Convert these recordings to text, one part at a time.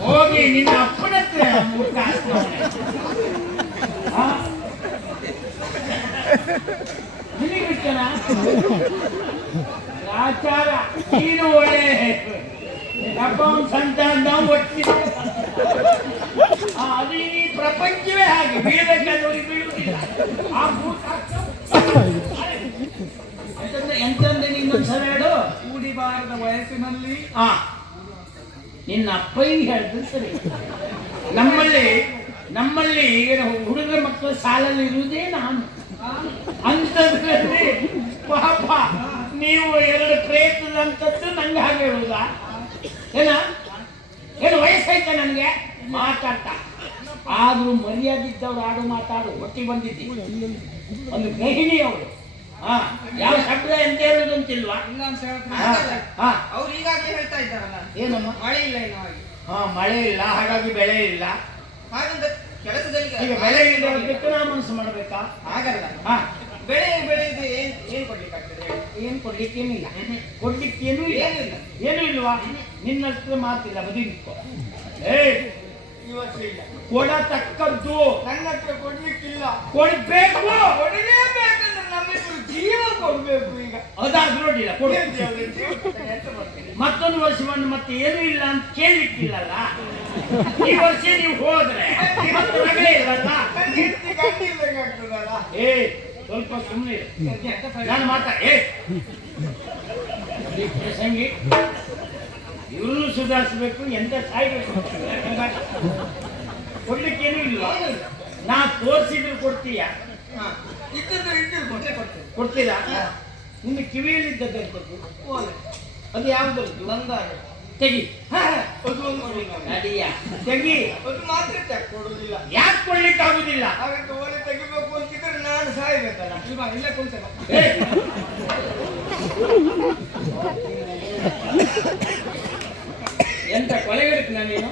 ಹೋಗಿ ನಿನ್ನ ಅಪ್ಪನ ಹತ್ರ ಮುಖ? ಆಚಾರ ನೀನು ಒಳ್ಳೆ ಅಪ್ಪ ಸಂತಾನ ಒಟ್ಟಿಗೆ ಅದು ಈ ಪ್ರಪಂಚವೇ ಹಾಗೆ. ಬೀಳಬೇಕಾದವರಿಗೆ ಬೀಳುವುದಿಲ್ಲ. ಆ ಭೂತ ಎಂತಂದ್ರೆ ಎಂತಂದ್ರೆ ಇನ್ನೊಂದ್ಸಲ ಹೇಳು? ಕೂಡಿಬಾರದ ವಯಸ್ಸಿನಲ್ಲಿ ಆ. ನಿನ್ನ ಅಪ್ಪಯ್ಯ ಹೇಳಿದ್ರು ಸರಿ. ನಮ್ಮಲ್ಲಿ ನಮ್ಮಲ್ಲಿ ಹುಡುಗರ ಮಕ್ಕಳು ಸಾಲಲ್ಲಿ ಇರುವುದೇ ನಾನು. ಅಂಥದ್ರಲ್ಲಿ ಪಾಪ, ನೀವು ಎರಡು ಪ್ರಯತ್ನದಂಥದ್ದು ನಂಗೆ ಹಾಗೆ ಹೇಳುವುದಾ? ಏನ? ಏನು ವಯಸ್ಸಾಯ್ತ ನನಗೆ? ಮಾತಾಡ್ತ. ಆದರೂ ಮರ್ಯಾದಿದ್ದವ್ರು ಆಡು ಮಾತಾಡು ಹೊಟ್ಟಿ ಬಂದಿದ್ದಿ. ಒಂದು ಗೃಹಿಣಿ ಅವಳು ಹಾ ಯಾವ ಶಬ್ದ ಎಂತ ಹೇಳುದು ಅಂತಿಲ್ವಾ? ಇಲ್ಲ ಅಂತ ಹೇಳ್ತಾರೆ ಅವ್ರು ಈಗಾಗಲೇ ಹೇಳ್ತಾ ಇದ್ದಾರಲ್ಲ. ಏನಮ್ಮ? ಮಳೆ ಇಲ್ಲ ಇನ್ನು ಹಾಗೆ. ಹಾ ಮಳೆ ಇಲ್ಲ ಹಾಗಾಗಿ ಬೆಳೆ ಇಲ್ಲ. ಹಾಗಂತ ಕೆಲಸದಲ್ಲಿ ಈಗ ಬೆಳೆ ಇಲ್ಲ ನಾ ಮನಸ್ಸು ಮಾಡ್ಬೇಕಾ? ಆಗಲ್ಲ ಹಾ. ಬೆಳೆ ಬೆಳೆದು ಏನ್ ಏನ್ ಕೊಡ್ಲಿಕ್ಕಾಗ್ತದೆ ಏನು ಕೊಡ್ಲಿಕ್ಕೆ ಏನಿಲ್ಲ ಕೊಡ್ಲಿಕ್ಕೇನು ಇಲ್ಲ. ಏನಿಲ್ಲ. ಏನು ಇಲ್ವಾ? ನಿನ್ನ ಹತ್ರ ಮಾತಿಲ್ಲ ಬದಿನಿಕ್ಕೋ ಏ ಇವತ್ತು ಇಲ್ಲ. ಕೊಡತಕ್ಕದ್ದು ನನ್ನ ಹತ್ರ ಕೊಡ್ಲಿಕ್ಕಿಲ್ಲ. ಕೊಡ್ಬೇಕು. ಜೀವ ಕೊಡ್ಬೇಕು ಈಗ. ಅದಾದ್ರು ನೋಡಿಲ್ಲ ಕೊಡು. ಏನ್ ದೇವ್ರೇ, ದೇವ್ರೇ, ಎಂತ ಮಾಡ್ತೀನಿ? ಮತ್ತೊಂದು ವರ್ಷವನ್ನು ಮತ್ತೆ ಏನು ಇಲ್ಲ ಅಂತ ಕೇಳಿಟ್ಟಿಲ್ಲಲ್ಲ? ಈ ವರ್ಷ ನೀವು ಹೋದ್ರೆ ಮತ್ತೆ ರಗಳೆ ಇಲ್ಲಲ್ಲ ಏ ಸ್ವಲ್ಪ ಸುಮ್ಮನೆ ನಾನು ಮಾತಾ ಏ! ಈ ಪ್ರಸಂಗಿ ಇವ್ರನ್ನು ಸುಧಾರಿಸ್ಬೇಕು ಎಂತ ಸಾಯ್ಬೇಕು? ಕೊಡ್ಲಿಕ್ಕೇನು ಇಲ್ಲ. ನಾ ತೋರಿಸಿದ್ರು ಕೊಡ್ತೀಯ. ಇದ್ದದ್ದು ಇದ್ದದ್ದು ಕೊಟ್ಟೆ ಕೊಡ್ತೇನೆ. ಕೊಡ್ತೀರಾ? ನಿಮ್ಮ ಕಿವಿಯಲ್ಲಿದ್ದದ್ದು ಇದ್ದದ್ದು ಓಲೆ. ಅದು ಯಾವ್ದು ಬಂಗಾರ ತೆಗಿ. ನಾವು. ತೆಗಿ. ಅದು ಮಾತ್ರ ತೆಗ್ ಕೊಡುದಿಲ್ಲ ಯಾಕೆ ಕೊಡ್ಲಿಕ್ಕೆ ಆಗುದಿಲ್ಲ ಹಾಗಂತ ಓಲೆ ತೆಗಿಬೇಕು ಅಂತಿದ್ರೆ ನಾನು ಸಾಯ್ಬೇಕಲ್ಲ. ಇವಾಗ ಇಲ್ಲೇ ಕುಂತೆ ಎಂತ ಕೊಲೆಗಡಕ್ಕೆ ನೀನು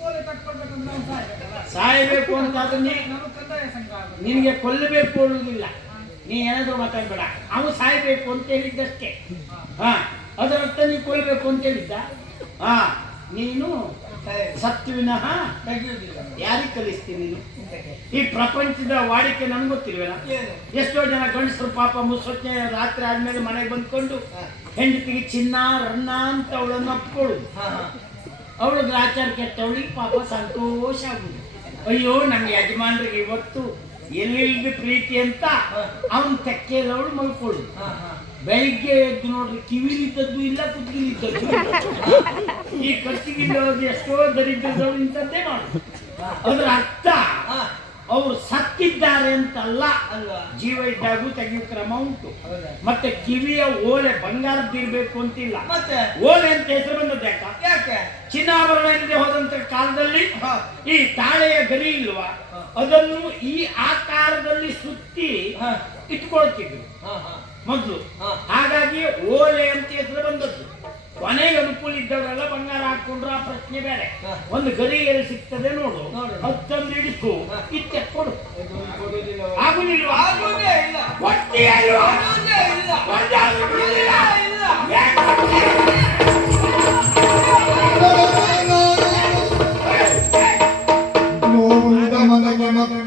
ಓಲೆ ತಕ್ಕೊಳ್ಬೇಕಂದ್ರೆ ನಾವು ಸಾಯ್ಬೇಕಲ್ಲ ಸಾಯಬೇಕು ಅಂತ. ನಿನಗೆ ಕೊಲ್ಲಬೇಕು ಅನ್ನೋದಿಲ್ಲ. ನೀ ಏನಾದರೂ ಮಾತಾಡ್ಬೇಡ. ಅವನು ಸಾಯಬೇಕು ಅಂತ ಹೇಳಿದ್ದಷ್ಟೇ. ಹಾ. ಅದರರ್ಥ ನೀನು ಕೊಲ್ಲಬೇಕು ಅಂತ ಹೇಳಿದ್ದ. ಹಾ. ನೀನು ಸತ್ವಿನಹ ಸತ್ತು ವಿನಃ ತೆಗಿಯುವುದಿಲ್ಲ. ಯಾರಿಗೆ ಕಲಿಸ್ತೀನಿ ನೀನು? ಈ ಪ್ರಪಂಚದ ವಾಡಿಕೆ ನನ್ಗೆ ಗೊತ್ತಿಲ್ವಲ್ಲ ಏನು? ಎಷ್ಟೋ ಜನ ಗಂಡಸರು ಪಾಪ ಮುಸ್ಸೊಚ್ಚೆ ರಾತ್ರಿ ಆದ್ಮೇಲೆ ಮನೆಗೆ ಬಂದ್ಕೊಂಡು. ಹೆಂಡತಿಗೆ ಚಿನ್ನ ರನ್ನ ಅಂತ ಅವಳನ್ನು ಅಪ್ಕೊಳ್ಳುದು. ಅವಳು ಗ್ರಾಚಾರ ಕೆಟ್ಟವಳಿಗೆ ಪಾಪ ಸಂತೋಷ ಆಗುದು ಅಯ್ಯೋ ನಮ್ಮ ಯಜಮಾನ್ರಿಗೆ ಇವತ್ತು ಎಲ್ಲಿಲ್ದ ಪ್ರೀತಿ ಅಂತ ಅವನ್ ತೆಕ್ಕೆದವಳು ಮಲ್ಕೊಳ್ಳು. ಬೆಳಿಗ್ಗೆ ಎದ್ದು ನೋಡ್ರಿ ಕಿವಿಲಿದ್ದದ್ದು ಇಲ್ಲ ಕುತ್ತಿಲಿದ್ದದ್ದು ಈ ಕತ್ತಿಗಿಲ್ಲೋದು ಎಷ್ಟೋ ದರಿದ್ರದವ್ರು ಇಂಥದ್ದೇ ಮಾಡು ಅದರ ಅರ್ಥ. ಅವರು ಸತ್ತಿದ್ದಾರೆ ಅಂತಲ್ಲ ಜೀವ ಇದ್ದಾಗೂ ತೆಗೆಯುವ ಕ್ರಮ ಉಂಟು? ಮತ್ತೆ ಕಿವಿಯ ಓಲೆ ಬಂಗಾರದ್ದಿರ್ಬೇಕು ಅಂತಿಲ್ಲ. ಮತ್ತೆ? ಓಲೆ ಅಂತ ಹೆಸರು ಬಂದದ್ದು ಯಾಕೆ? ಚಿನ್ನಾಭರಣ ಇಲ್ಲದೆ ಹೋದಂತ ಕಾಲದಲ್ಲಿ. ಈ ತಾಳೆಯ ಗರಿ ಇಲ್ವಾ? ಅದನ್ನು ಈ ಆಕಾರದಲ್ಲಿ ಸುತ್ತಿ. ಇಟ್ಕೊಳ್ತಿದ್ರು. ಮೊದಲು. ಹಾಗಾಗಿ ಓಲೆ ಅಂತ ಹೆಸರು ಬಂದದ್ದು. ಕೊನೆಗೆ ಅನುಕೂಲ ಇದ್ದವರೆಲ್ಲ ಬಂಗಾರ ಹಾಕೊಂಡ್ರು ಆ ಪ್ರಶ್ನೆ ಬೇರೆ. ಒಂದು ಗರಿ ಎಲ್ಲಿ ಸಿಗ್ತದೆ ನೋಡು. ನೋಡು. ಇತ್ತು ಕಿತ್ತೆಕ್ಕೊಂಡು ಆಗುದಿಲ್ವಾ ಆಗುದೇ ಇಲ್ಲ ಕೊಟ್ಟಿ ಅಲ್ವಾ ಇಲ್ಲ ಕೊಂಡಾಗುದಿಲ್ಲ ಇಲ್ಲ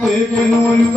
Thank you.